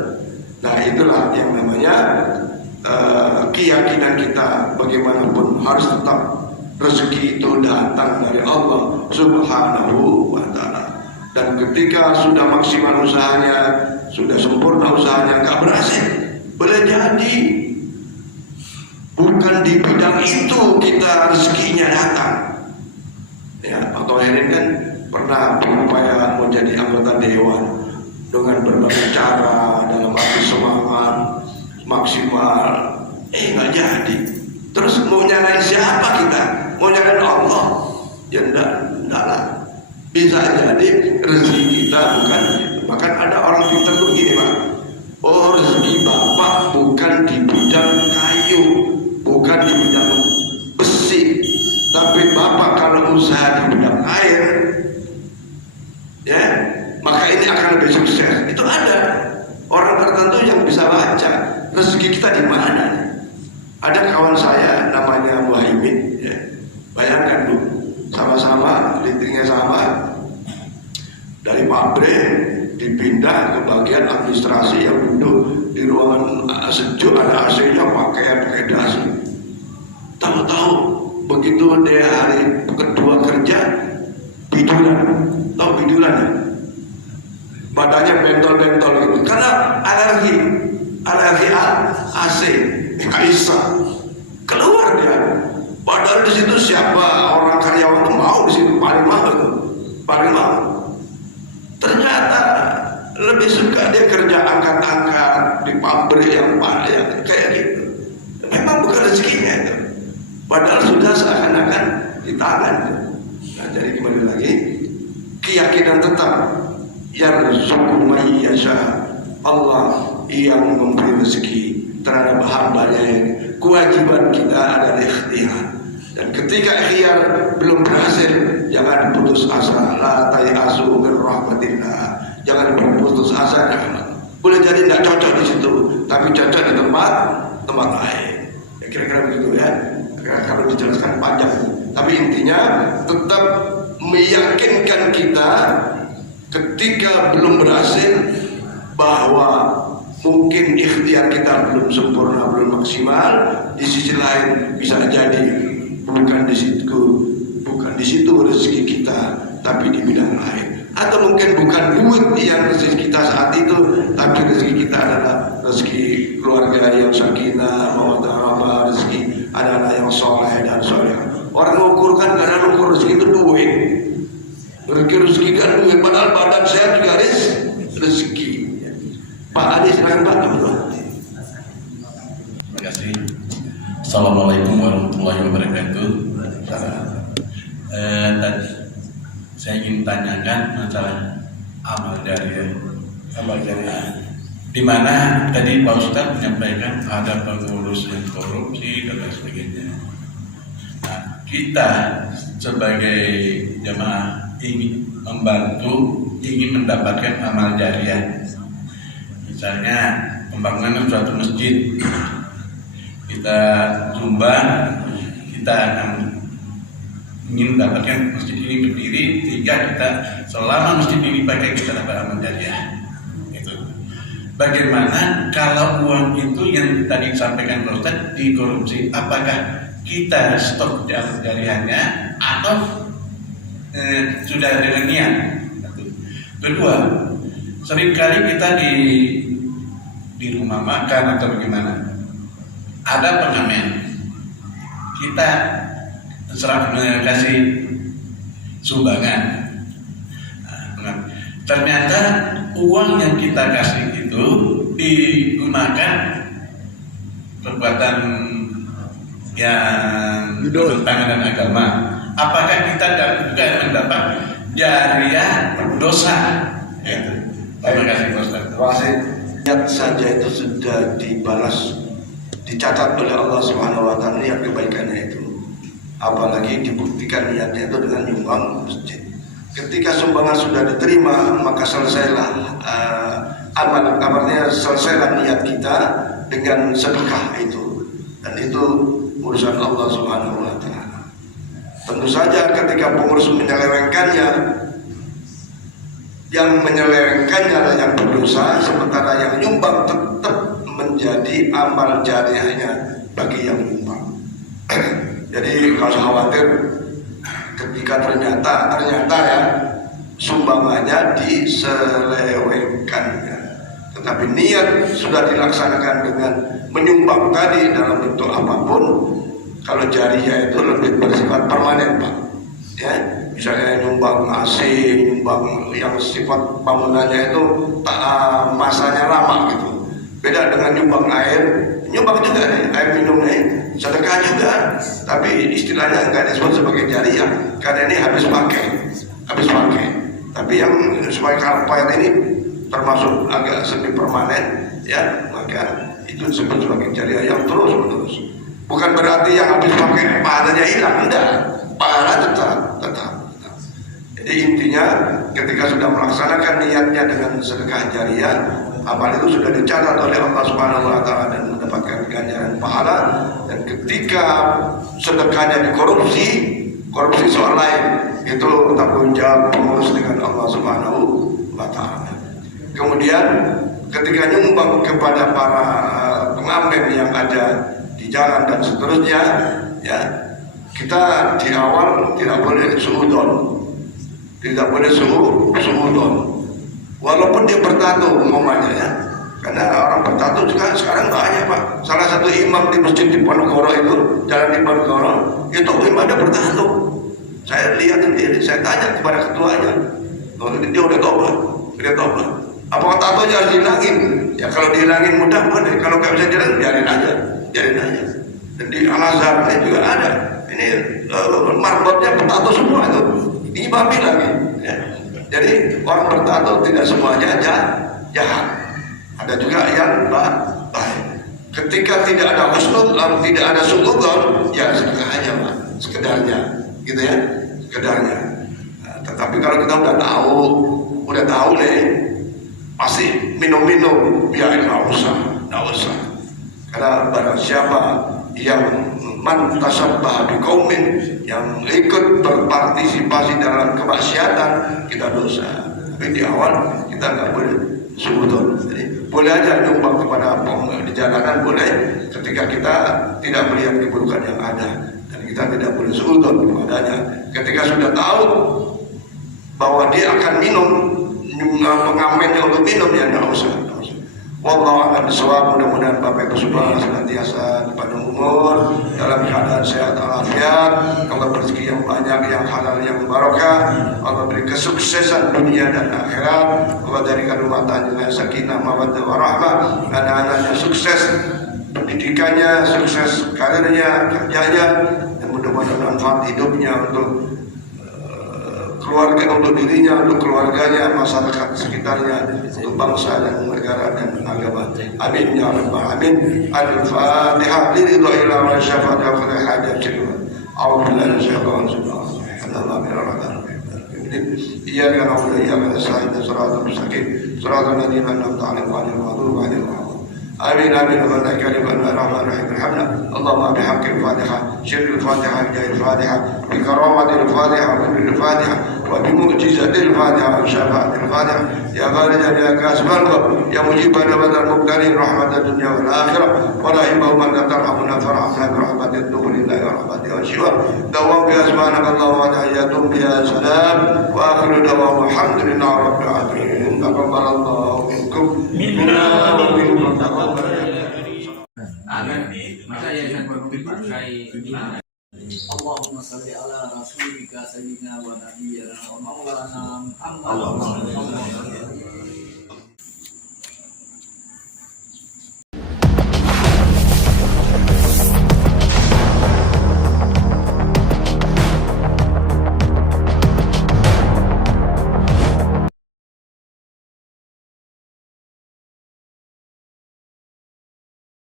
Nah itulah yang namanya keyakinan kita. Bagaimanapun harus tetap rezeki itu datang dari Allah Subhanahu wa Ta'ala. Dan ketika sudah maksimal usahanya, sudah sempurna usahanya, nggak berhasil, boleh jadi bukan di bidang itu kita rezekinya datang. Ya, Pak Tohirin kan pernah berupaya menjadi anggota dewan dengan berbagai cara dalam arti semangat maksimal, nggak jadi. Terus mau nyalain siapa kita? Mau nyalain Allah? Ya enggak lah. Bisa jadi rezeki kita bukan. Bahkan ada orang pintar tuh gini, Pak. Oh, rezeki Bapak bukan di bidang kayu, bukan di bidang besi, tapi Bapak kalau usaha di bidang air, ya, maka ini akan lebih sukses. Itu ada orang tertentu yang bisa baca rezeki kita di mana. Ada kawan saya namanya Muhaimin, ya. Bayangkan Bu, sama-sama listriknya sama, dari pabrik dipindah ke bagian administrasi yang duduk di ruangan sejuk, ada AC-nya, pakai dasi. Tahu-tahu begitu dia hari kedua kerja, biduran. Tahu biduran ya? Badannya bentol-bentol gitu karena alergi AC, Aisyah. Keluar dia. Padahal di situ siapa orang karyawan itu mau di situ paling mahal. Ternyata lebih suka dia kerja angkat-angkat di pabrik yang kayak gitu. Memang bukan rezekinya itu. Padahal sudah seakan-akan di tangan. Nah, jadi kembali lagi keyakinan tetap yarzuqu may yasha. Allah yang memberi rezeki terhadap hambanya ini. Kewajiban kita adalah ikhtiar. Dan ketika ikhtiar belum berhasil, jangan putus asa. La tayasu min rahmatillah. Jangan berputus asa. Boleh jadi tidak cocok di situ, tapi cocok di tempat lain. Ya, kira-kira begitu ya. Kalau dijelaskan panjang. Tapi intinya tetap meyakinkan kita ketika belum berhasil bahwa mungkin ikhtiar kita belum sempurna, belum maksimal. Di sisi lain bisa jadi bukan di situ rezeki kita, tapi di bidang lain. Atau mungkin bukan duit yang rezeki kita saat itu, tapi rezeki kita adalah rezeki keluarga yang sakinah, mawaddah warahmah, rezeki adalah yang soleh dan soleh. Orang mengukurkan karena mengukur rezeki itu duit. Rezeki kan duit, padahal badan sehat juga rezeki. Pak Adi silakan Pak. Terima kasih. Assalamualaikum warahmatullahi wabarakatuh. Tadi saya ingin tanyakan masalah amal jariah. Di mana tadi Pak Ustadz menyampaikan ada pengurus yang korupsi dan lain sebagainya. Nah, kita sebagai jamaah ingin membantu, ingin mendapatkan amal jariah. Misalnya pembangunan suatu masjid, kita sumbang, kita akan ingin mendapatkan masjid ini berdiri, sehingga kita selama masjid ini pakai kita dapat amal jariah. Itu. Bagaimana kalau uang itu yang tadi disampaikan Pak Ustadz dikorupsi, apakah kita stop amal jariahnya atau sudah dengan niat? Kedua, seringkali kita di rumah makan atau bagaimana ada pengamen, kita kasih sumbangan. Nah, ternyata uang yang kita kasih itu digunakan perbuatan yang bertentangan dengan agama. Apakah kita juga mendapat jariah dosa? Terima kasih Pak Ustaz. Terima kasih. Niat saja itu sudah dibalas di dicatat oleh Allah Subhanahu wa taala niat kebaikannya itu. Apalagi dibuktikan niatnya itu dengan nyumbang masjid. Ketika sumbangan sudah diterima, maka selesailah artinya selesailah niat kita dengan sedekah itu. Dan itu urusan Allah Subhanahu wa taala. Tentu saja ketika pengurus menyelewengkannya, yang menyelewengkannya adalah yang berdosa, sementara yang nyumbang tetap menjadi amal jariahnya bagi yang nyumbang. Jadi kalau khawatir ketika ternyata ya sumbangannya diselewengkan, ya. Tetapi niat sudah dilaksanakan dengan menyumbang tadi dalam bentuk apapun. Kalau jariah itu lebih bersifat permanen, Pak. Ya, misalnya nyumbang AC, nyumbang yang sifat bangunannya itu masanya lama gitu. Beda dengan nyumbang air, nyumbang juga nih, air minum nih, sedekah juga. Tapi istilahnya enggak disebut sebagai jariah, karena ini habis pakai. Tapi yang sebagai karpet ini termasuk agak semi permanen, ya, maka itu disebut sebagai jariah yang terus menerus. Bukan berarti yang habis pakai pahalanya hilang, enggak, pahala tetap. Jadi intinya ketika sudah melaksanakan niatnya dengan sedekah jariah, amal itu sudah dicatat oleh Allah Subhanahu wa taala dan mendapatkan ganjaran pahala. Dan ketika sedekahnya dikorupsi soal lain, itu tanggung jawab pengurus dengan Allah Subhanahu wa taala. Kemudian ketika nyumbang kepada para pengamen yang ada di jalan dan seterusnya, ya, kita di awal tidak boleh suudon. Tidak boleh suudon. Walaupun dia bertato umumnya, ya. Karena orang bertato juga sekarang banyak, Pak. Salah satu imam di masjid di Ponorogo itu, jalan di Ponorogo, itu imam ada bertato. Saya lihat sendiri, saya tanya kepada ketuanya. Oh, dia udah tobat. Apakah tatonya harus dihilangin? Ya kalau dihilangin mudah boleh. Kalau nggak bisa dihilangin, biarin aja. Dan di Al-Azhar juga ada. Ini marbotnya bertato semua itu. Ini babi lagi. Ya. Jadi orang bertato tidak semuanya jahat. Ada juga yang baik. Ketika tidak ada husnul, tidak ada suudzon, ya sedekah aja, Pak. Sekedarnya, gitu ya, sekedarnya. Nah, tetapi kalau kita udah tahu nih, pasti minum, biarin nggak usah. Karena barang siapa yang man tasabbaha biqaumin, yang ikut berpartisipasi dalam kemaksiatan, kita dosa. Tapi di awal kita nggak boleh suudon. Jadi boleh aja nyumbang kepada di jalanan, boleh ketika kita tidak melihat keburukan yang ada, dan kita tidak boleh suudon kepadanya. Ketika sudah tahu bahwa dia akan minum, pengamennya untuk minum, ya nggak usah. Wallahu a'lam bishawab. Mudah-mudahan Bapak Ibu semua senantiasa dipanjang umur, dalam keadaan sehat walafiat, Allah rezeki yang banyak, yang halal, yang barokah, Allah beri kesuksesan dunia dan akhirat, Allah berikan rumah tangga sakinah, mawaddah warahmah, anak-anaknya sukses, pendidikannya sukses, karirnya, kerjanya, dan mudah-mudahan manfaat hidupnya untuk keluarga, untuk dirinya, untuk keluarganya, masyarakat sekitarnya, untuk bangsa dan negara dan agama. Amin ya rabbal alamin. Al-Fatihah. Liridha ila wa syafaat wa hajat jiwa. A'udzubillahi minasyaitonir rajim. Iyyaka na'budu wa iyyaka nasta'in. Shiratal mustaqim. Shiratal ladzina an'amta 'alaihim ghairil maghdubi 'alaihim waladdallin. آمين ولا كلمة الرحمن الرحيم الحمد اللهم بحق الفاتحة شر الفاتحة بجاه الفاتحة بكرامة الفاتحة وبنور الفاتحة وبمعجزة الفاتحة وشفاعة الفاتحة يا خالد يا كاسب القلب يا مجيب دعوة المقترين رحمة الدنيا والآخرة ولا إمام من لا ترحمنا فرحمنا برحمة الدخول الله ورحمته والشفاء دوام بأسمانك اللهم وتحياتهم بها سلام وآخر دوام الحمد لله رب العالمين تقبل الله منكم منا ومنكم Maka yang berpakai Allahumma salli ala rasulika sayyidina wa nabiyyina wa maulana Muhammad.